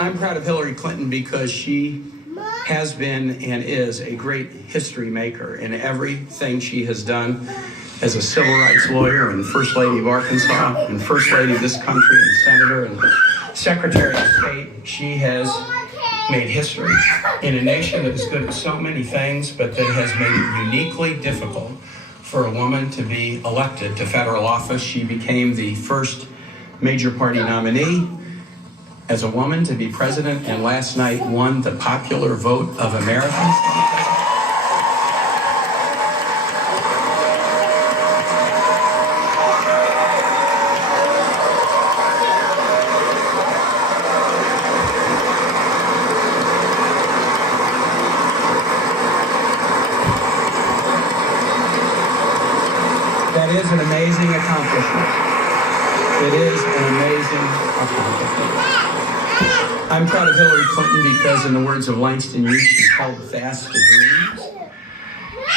I'm proud of Hillary Clinton because she has been and is a great history maker in everything she has done as a civil rights lawyer and First Lady of Arkansas and First Lady of this country and Senator and Secretary of State. She has made history in a nation that is good at so many things, but that has made it uniquely difficult for a woman to be elected to federal office. She became the first major party nominee as a woman to be president, and last night won the popular vote of Americans. That is an amazing accomplishment. It is an amazing accomplishment. I'm proud of Hillary Clinton because, in the words of Langston Hughes, she held fast to dreams.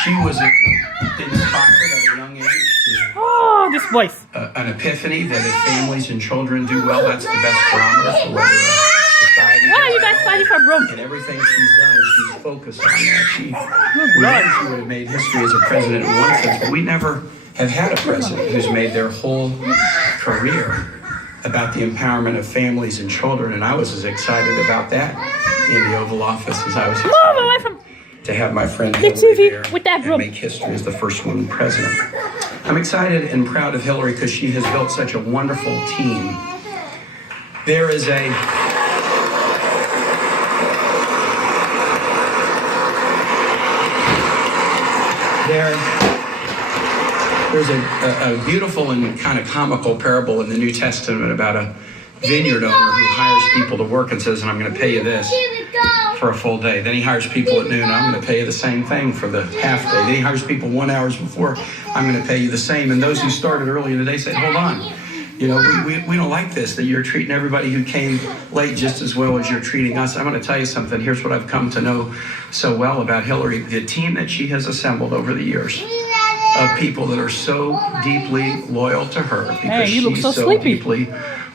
She was inspired at a young age this voice. An epiphany that if families and children do well, that's the best barometer for whether a society. Why are you guys fighting for broom? And everything she's done, she's focused on that. She would have made history as a president in one sense, but we never have had a president who's made their whole career about the empowerment of families and children, and I was as excited about that in the Oval Office as I was excited to have my friend Hillary there and make history as the first woman president. I'm excited and proud of Hillary because she has built such a wonderful team. There's a beautiful and kind of comical parable in the New Testament about a vineyard owner who hires people to work and says, and I'm going to pay you this for a full day. Then he hires people at noon, I'm going to pay you the same thing for the half day. Then he hires people 1 hour before, I'm going to pay you the same. And those who started early in the day said, hold on. You know, we don't like this, that you're treating everybody who came late just as well as you're treating us. I'm going to tell you something. Here's what I've come to know so well about Hillary. The team that she has assembled over the years of people that are so deeply loyal to her because she's so deeply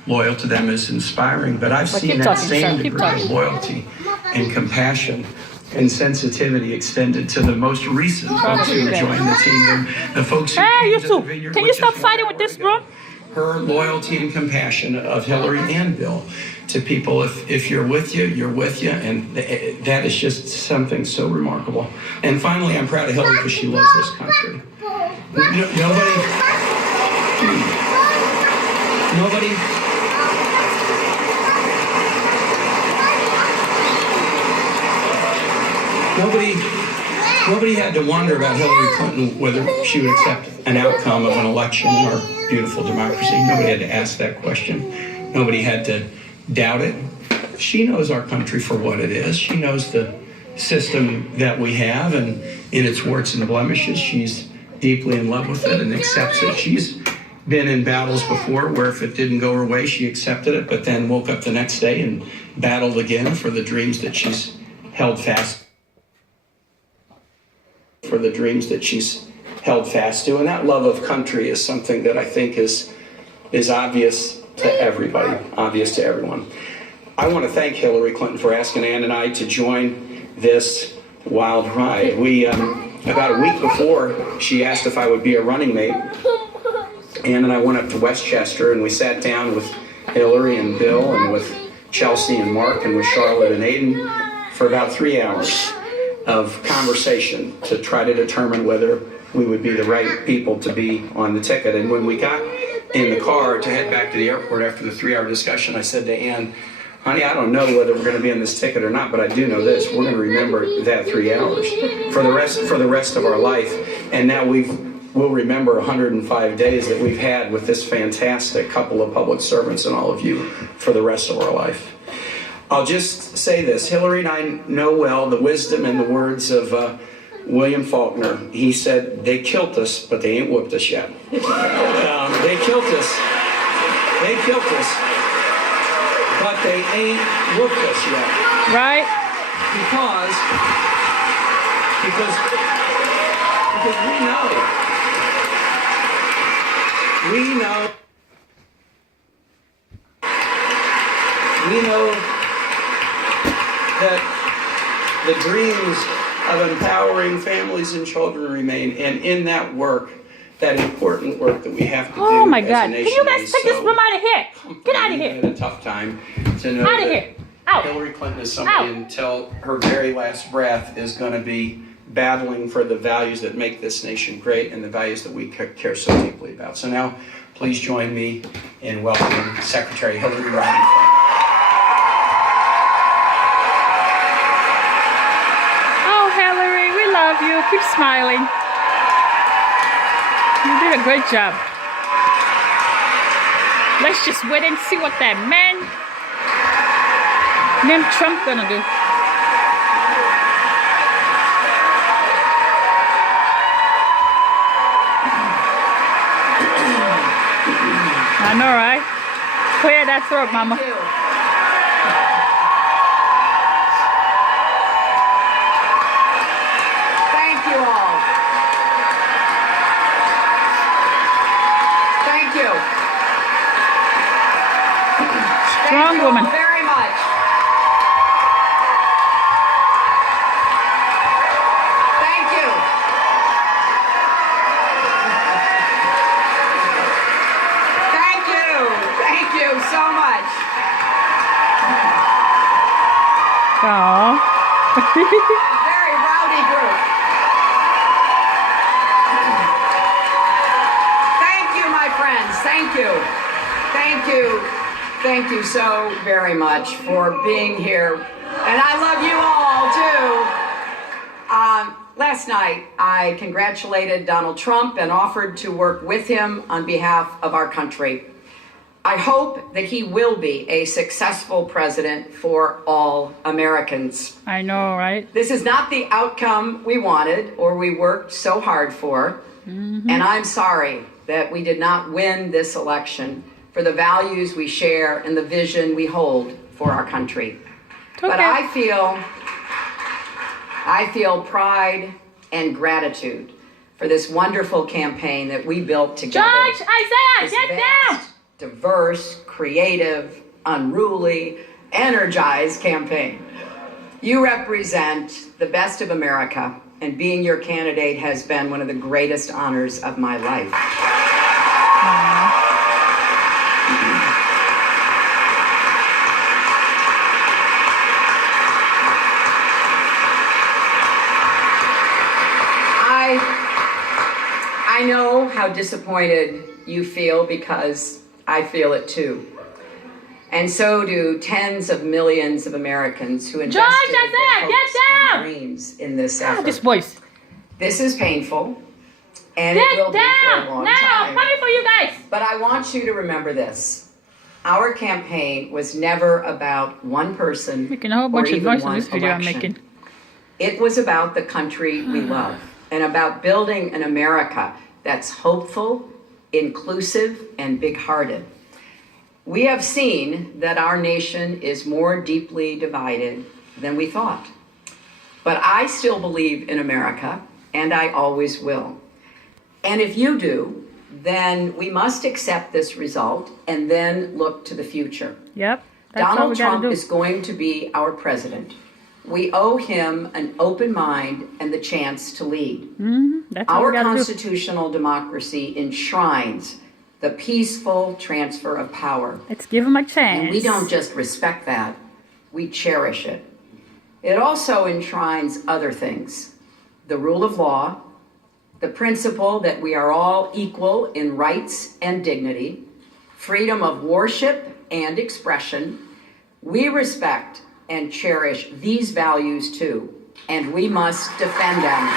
loyal to them is inspiring. But I've seen that same degree of loyalty and compassion and sensitivity extended to the most recent folks who joined the team. The folks who came to the vineyard. Can you stop fighting with this, bro? Her loyalty and compassion of Hillary and Bill to people. If you're with you, you're with you. And that is just something so remarkable. And finally, I'm proud of Hillary because she loves this country. Nobody had to wonder about Hillary Clinton whether she would accept an outcome of an election in our beautiful democracy. Nobody had to ask that question. Nobody had to doubt it. She knows our country for what it is. She knows the system that we have and in its warts and blemishes. She's deeply in love with it and accepts it. She's been in battles before where if it didn't go her way, she accepted it, but then woke up the next day and battled again for the dreams that she's held fast to. And that love of country is something that I think is obvious to everybody, obvious to everyone. I want to thank Hillary Clinton for asking Ann and I to join this wild ride. We, about a week before she asked if I would be a running mate, Ann and I went up to Westchester and we sat down with Hillary and Bill and with Chelsea and Mark and with Charlotte and Aiden for about 3 hours of conversation to try to determine whether we would be the right people to be on the ticket. And when we got in the car to head back to the airport after the 3-hour discussion, I said to Ann, honey, I don't know whether we're going to be on this ticket or not, but I do know this. We're going to remember that 3 hours for the rest of our life. And now we'll remember 105 days that we've had with this fantastic couple of public servants and all of you for the rest of our life. I'll just say this. Hillary and I know well the wisdom and the words of William Faulkner. He said, they killed us, but they ain't whooped us yet. They killed us, but they ain't whooped us yet. Right? Because we know that the dreams of empowering families and children remain, and in that work, that important work that we have to do Oh my as a God. Can nation you guys is take this so room out of here? Get out of comforting here. at a tough time to know Out of that here. Out. Hillary Clinton is somebody Out. until her very last breath is going to be battling for the values that make this nation great and the values that we care so deeply about. So now, please join me in welcoming Secretary Hillary Rodham Clinton. Oh, Hillary, we love you. Keep smiling. You did a great job. Let's just wait and see what that man named Trump gonna do. I know, right? Clear that throat, Mama. Thank you. Thank you all. Thank you. Strong Thank you woman. all very much. Thank you. Thank you. Thank you so much. Oh. Very rowdy group. Thank you, my friends. Thank you. Thank you. Thank you so very much for being here. And I love you all, too. Last night, I congratulated Donald Trump and offered to work with him on behalf of our country. I hope that he will be a successful president for all Americans. I know, right? This is not the outcome we wanted or we worked so hard for. And I'm sorry that we did not win this election for the values we share and the vision we hold for our country. But I feel pride and gratitude for this wonderful campaign that we built together. George, Isaiah, This get down! vast, diverse, creative, unruly, energized campaign. You represent the best of America, and being your candidate has been one of the greatest honors of my life. I know how disappointed you feel because I feel it too. And so do tens of millions of Americans who invested Isaiah, their get hopes down! and dreams in this Oh, effort. this voice. This is painful, and it will Get be for a down! long Now, I'm time. coming for you guys. But I want you to remember this. Our campaign was never about one person Making a whole or bunch of even noise in one this video I'm election. making. It was about the country we love and about building an America that's hopeful, inclusive, and big-hearted. We have seen that our nation is more deeply divided than we thought. But I still believe in America, and I always will. And if you do, then we must accept this result and then look to the future. Yep. That's all Donald we gotta Trump do. is going to be our president. We owe him an open mind and the chance to lead. That's all Our we gotta do. constitutional democracy enshrines the peaceful transfer of power. Let's give him a chance. And we don't just respect that, we cherish it. It also enshrines other things: the rule of law, the principle that we are all equal in rights and dignity, freedom of worship and expression. We respect and cherish these values too, and we must defend them.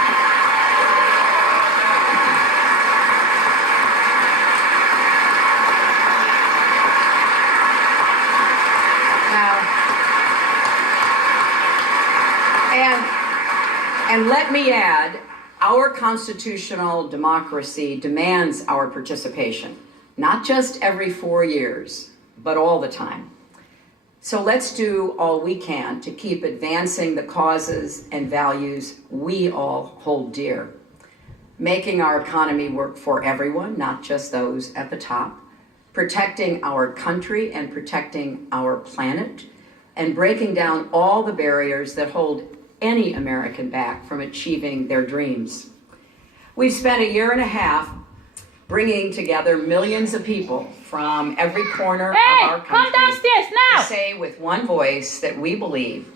And let me add, our constitutional democracy demands our participation, not just every 4 years, but all the time. So let's do all we can to keep advancing the causes and values we all hold dear, making our economy work for everyone, not just those at the top, protecting our country and protecting our planet, and breaking down all the barriers that hold any American back from achieving their dreams. We've spent a year and a half bringing together millions of people from every corner Hey, of our come country downstairs now. to say with one voice that we believe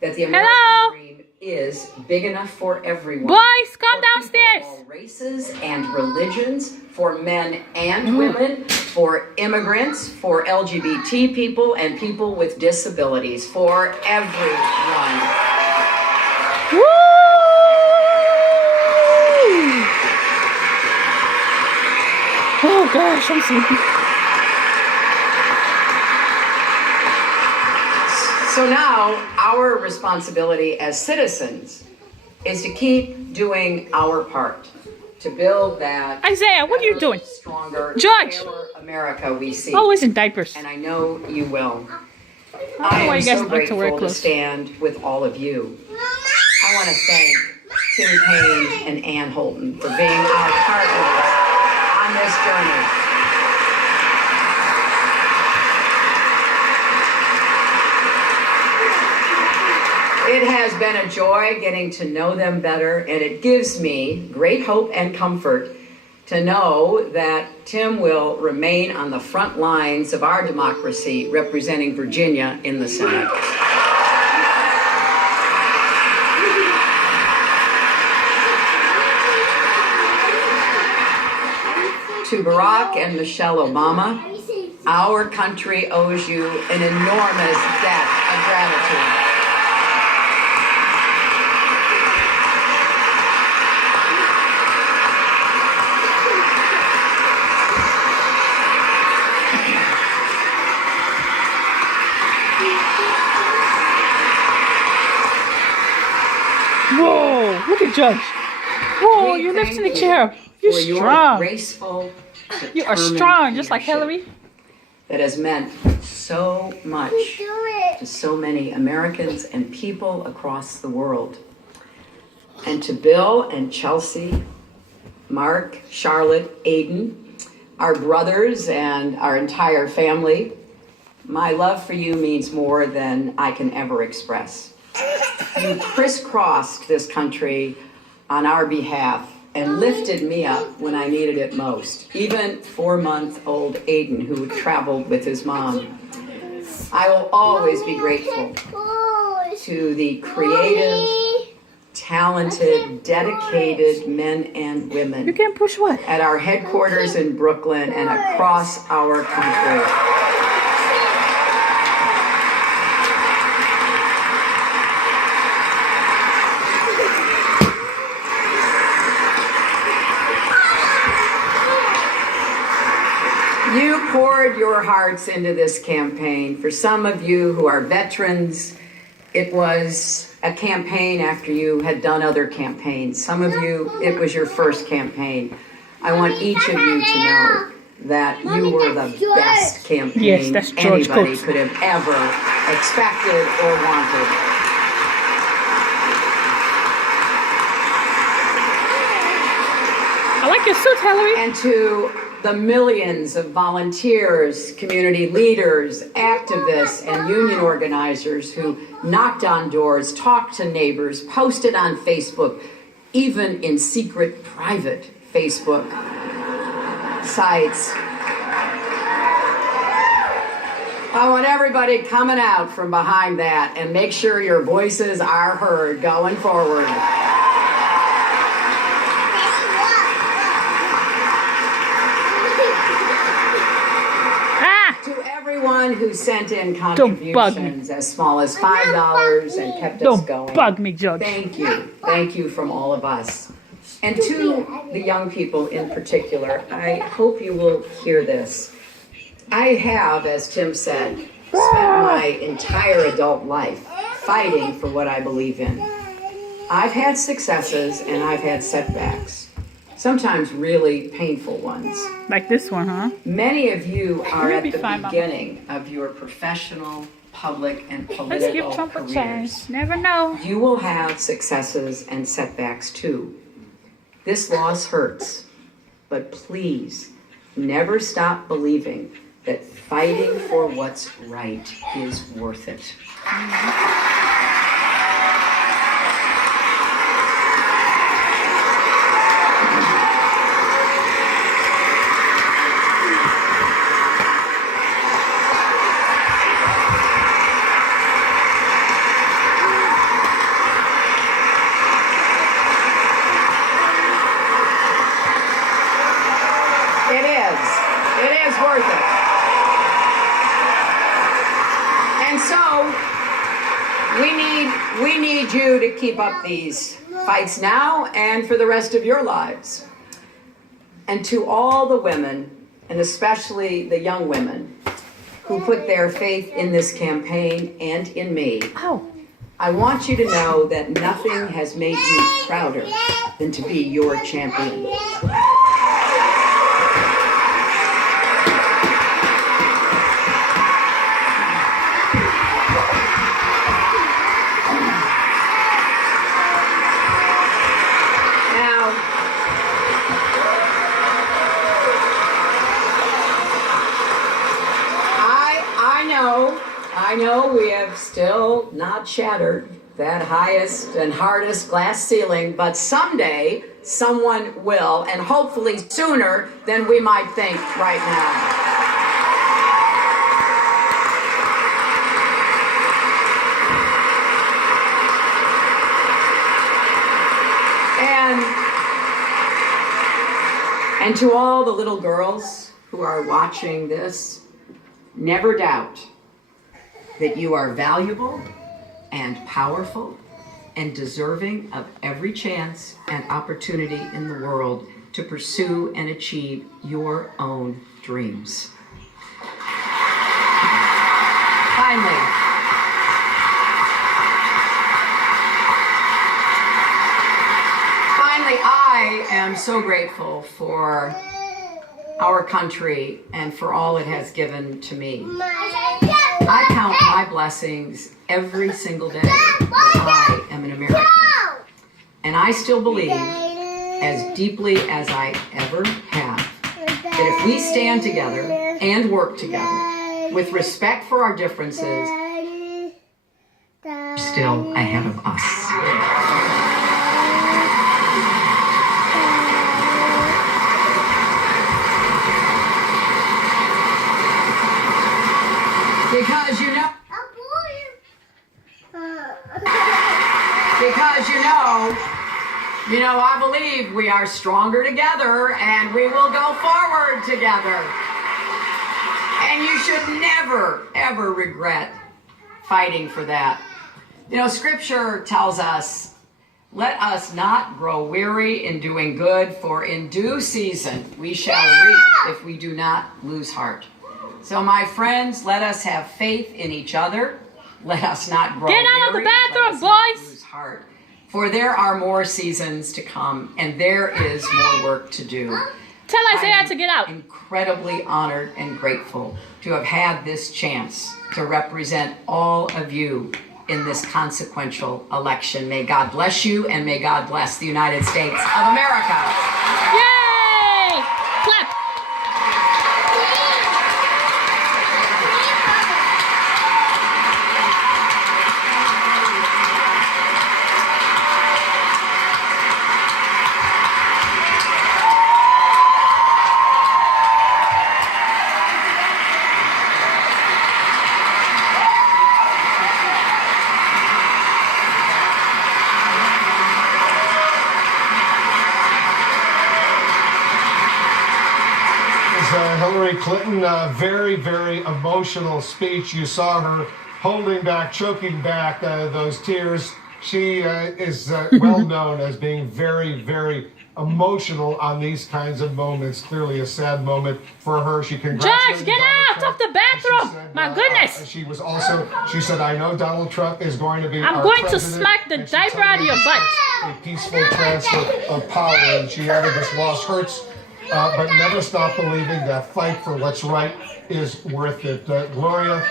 that the American Hello? dream is big enough for everyone. Boys, come For people downstairs. of all races and religions, for men and women, for immigrants, for LGBT people and people with disabilities, for everyone. Woo! Oh gosh, I'm sleepy. So now our responsibility as citizens is to keep doing our part to build that Isaiah, what are you doing? stronger, George! fairer America we see. Always in diapers. And I know you will. I I don't know why am you guys so like to wear grateful to clothes. stand with all of you. I want to thank Tim Kaine and Ann Holton for being our partners on this journey. It has been a joy getting to know them better, and it gives me great hope and comfort to know that Tim will remain on the front lines of our democracy representing Virginia in the Senate. To Barack and Michelle Obama, our country owes you an enormous debt of gratitude. Whoa, look at Judge. Whoa, We you're thank lifting the you chair. You're for your strong. graceful, You are determined strong, just like leadership Hillary. That has meant so much to so many Americans and people across the world. And to Bill and Chelsea, Mark, Charlotte, Aiden, our brothers and our entire family, my love for you means more than I can ever express. You crisscrossed this country on our behalf and lifted me up when I needed it most. Even 4-month-old Aiden, who traveled with his mom. I will always be grateful to the creative, talented, dedicated men and You women can't push what? at our headquarters in Brooklyn and across our country. You poured your hearts into this campaign. For some of you who are veterans, it was a campaign after you had done other campaigns. Some of you, it was your first campaign. I want each of you to know that you were the best campaign Yes, that's George anybody Coates. could have ever expected or wanted. I like your suit, Hillary. And to the millions of volunteers, community leaders, activists, and union organizers who knocked on doors, talked to neighbors, posted on Facebook, even in secret, private Facebook sites. I want everybody coming out from behind that and make sure your voices are heard going forward. Ah! To everyone who sent in bug me. contributions as small as $5 and kept us Don't going. bug me, Judge. Thank you. Thank you from all of us. And to the young people in particular, I hope you will hear this. I have, as Tim said, spent my entire adult life fighting for what I believe in. I've had successes and I've had setbacks, sometimes really painful ones. Like this one, huh? Many of you are You'll at be the fine, Mama. beginning of your professional, public, and Let's give political Trump a careers. chance. Never know. You will have successes and setbacks too. This loss hurts, but please never stop believing that fighting for what's right is worth it. It is worth it. And so we need you to keep up these fights now and for the rest of your lives. And to all the women, and especially the young women who put their faith in this campaign and in me, I want you to know that nothing has made me prouder than to be your champion. I know we have still not shattered that highest and hardest glass ceiling, but someday someone will, and hopefully sooner than we might think right now. And to all the little girls who are watching this, never doubt that you are valuable and powerful and deserving of every chance and opportunity in the world to pursue and achieve your own dreams. Finally, I am so grateful for our country and for all it has given to me. I count my blessings every single day that I am an American. And I still believe, as deeply as I ever have, that if we stand together and work together with respect for our differences, we're still ahead of us. Because I believe we are stronger together and we will go forward together. And you should never, ever regret fighting for that. Scripture tells us, let us not grow weary in doing good, for in due season we shall reap if we do not lose heart. So my friends, let us have faith in each other. Let us not grow weary. Get out of the bathroom, boys! Lose heart. For there are more seasons to come, and there is more work to do. Tell Isaiah to get out. I'm incredibly honored and grateful to have had this chance to represent all of you in this consequential election. May God bless you, and may God bless the United States of America. Yay! Clap. Hillary Clinton, a very, very emotional speech. You saw her holding back, choking back those tears. She is well known as being very, very emotional on these kinds of moments. Clearly a sad moment for her. She congratulated Judge, get Donald out Trump. of the bathroom! Said, My goodness! She said, I know Donald Trump is going to be I'm our going to president, smack the and she diaper told out of me your butt. A peaceful transfer of power. And she added, this loss hurts, but never stop believing that fight for what's right is worth it. Gloria,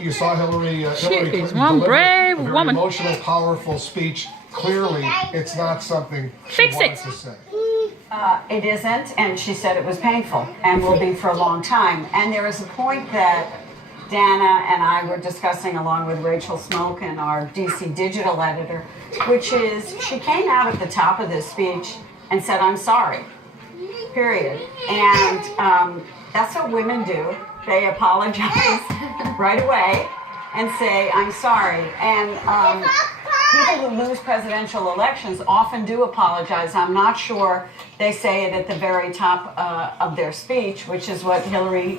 you saw Hillary Clinton is one deliver brave a very woman. emotional, powerful speech. Clearly, it's not something she Fix wanted it. to say. It isn't, and she said it was painful and will be for a long time. And there is a point that Dana and I were discussing along with Rachel Smoken, our DC digital editor, which is she came out at the top of this speech and said, "I'm sorry," period. And that's what women do. They apologize right away and say, "I'm sorry." And people who lose presidential elections often do apologize. I'm not sure they say it at the very top of their speech, which is what Hillary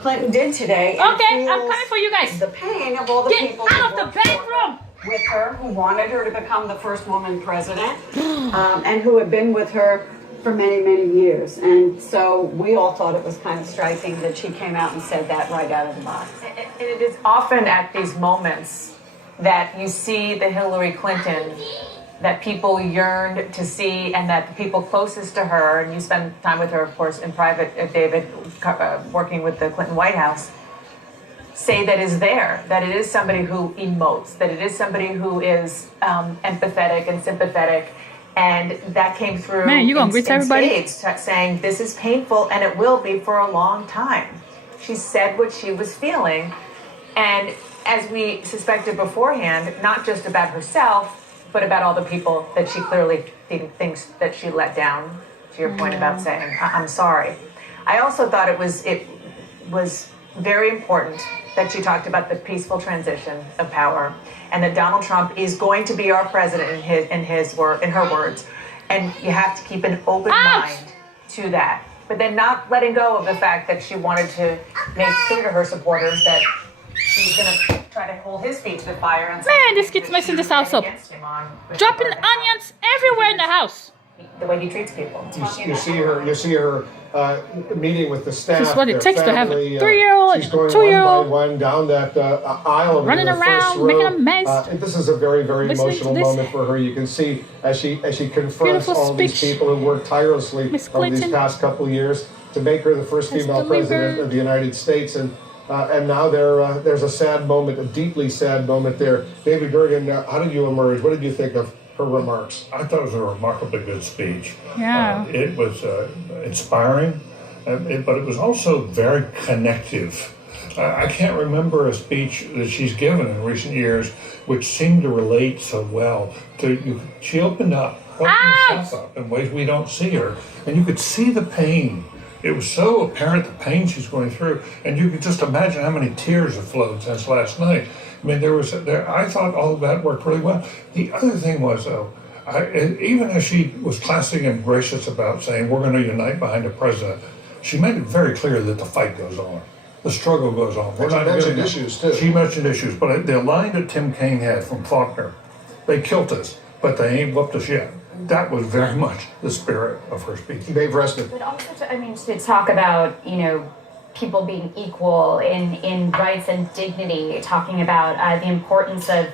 Clinton did today. and Okay, I'm feels coming for you guys. the pain of all the Get people who out of the worked bedroom. with her, who wanted her to become the first woman president, and who have been with her for many, many years. And so we all thought it was kind of striking that she came out and said that right out of the box. It is often at these moments that you see the Hillary Clinton that people yearned to see, and that the people closest to her, and you spend time with her, of course, in private, David, working with the Clinton White House, say that is there, that it is somebody who emotes, that it is somebody who is empathetic and sympathetic. And that came through Man, you gonna greet everybody? spades, saying this is painful and it will be for a long time. She said what she was feeling. And as we suspected beforehand, not just about herself, but about all the people that she clearly thinks that she let down, to your point about saying, I'm sorry. I also thought it was very important that she talked about the peaceful transition of power, and that Donald Trump is going to be our president in her words, and you have to keep an open mind to that. But then not letting go of the fact that she wanted to make clear to her supporters that she's going to try to hold his feet to the fire. On Man, this kid's messing this house up. Dropping onions everywhere in the house. The way he treats people. You see her meeting with the staff. This is what it their takes to have a family, 3-year-old and she's a going 2-year-old. one by one down that aisle, Running in the first around, row. making a mess. And this is a very, very Listening emotional to this moment for her. You can see as she confronts beautiful all these speech. people who worked tirelessly Miss over these Clinton past couple of years to make her the first has female delivered. president of the United States. And now there's a sad moment, a deeply sad moment there. David Gergen, how did you emerge? What did you think of her remarks? I thought it was a remarkably good speech. Yeah. It was inspiring, but it was also very connective. I can't remember a speech that she's given in recent years which seemed to relate so well to you. She opened herself up in ways we don't see her, and you could see the pain. It was so apparent the pain she's going through, and you could just imagine how many tears have flowed since last night. I mean, I thought all of that worked really well. The other thing was, though, even as she was classy and gracious about saying we're going to unite behind the president, she made it very clear that the fight goes on, the struggle goes on. And she mentioned issues, too. She mentioned issues, but the line that Tim Kaine had from Faulkner, they killed us, but they ain't whooped us yet. That was very much the spirit of her speech. Dave Resnick. But also, to talk about, people being equal in rights and dignity, talking about the importance of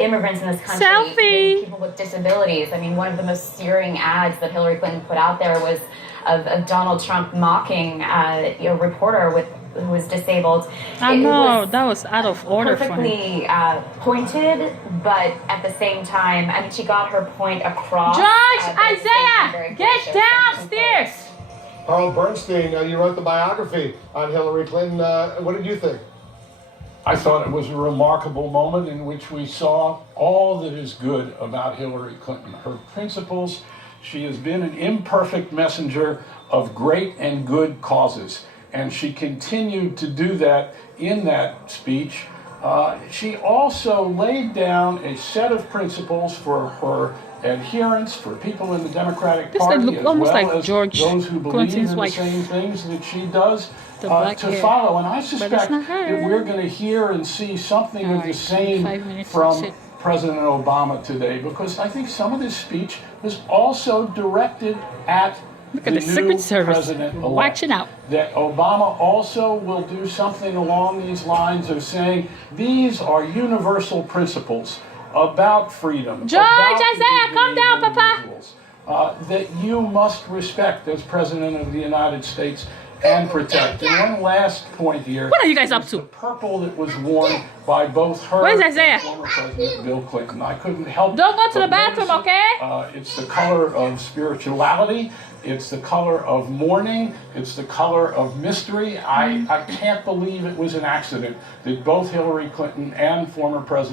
immigrants in this country, Selfie. people with disabilities. I mean, one of the most searing ads that Hillary Clinton put out there was of Donald Trump mocking a reporter who was disabled. I know, that was out of order for him. Perfectly pointed, but at the same time, I mean, she got her point across. George, but at the same time, Isaiah, very get gracious and downstairs. Carl Bernstein, you wrote the biography on Hillary Clinton. What did you think? I thought it was a remarkable moment in which we saw all that is good about Hillary Clinton. Her principles, she has been an imperfect messenger of great and good causes, and she continued to do that in that speech. She also laid down a set of principles for her adherents, for people in the Democratic This Party, look as almost well like as George those who believe Clinton's in wife. the same things that she does, The black to hair. follow. And I it's suspect not her. that we're going to hear and see something All of the right, same 5 minutes, that's from it. President Obama today, because I think some of this speech was also directed at Look at the the new Secret Service president-elect. watching out. That Obama also will do something along these lines of saying these are universal principles about freedom. George, about the Isaiah, calm dignity down, of Papa. individuals, that you must respect as President of the United States. and protect. And one last point here. What are you guys up is to? The purple that was worn by both her Where's Isaiah? and former President Bill Clinton. I couldn't help Don't go to but the bathroom, notice it. okay? It's the color of spirituality. It's the color of mourning. It's the color of mystery. I can't believe it was an accident that both Hillary Clinton and former President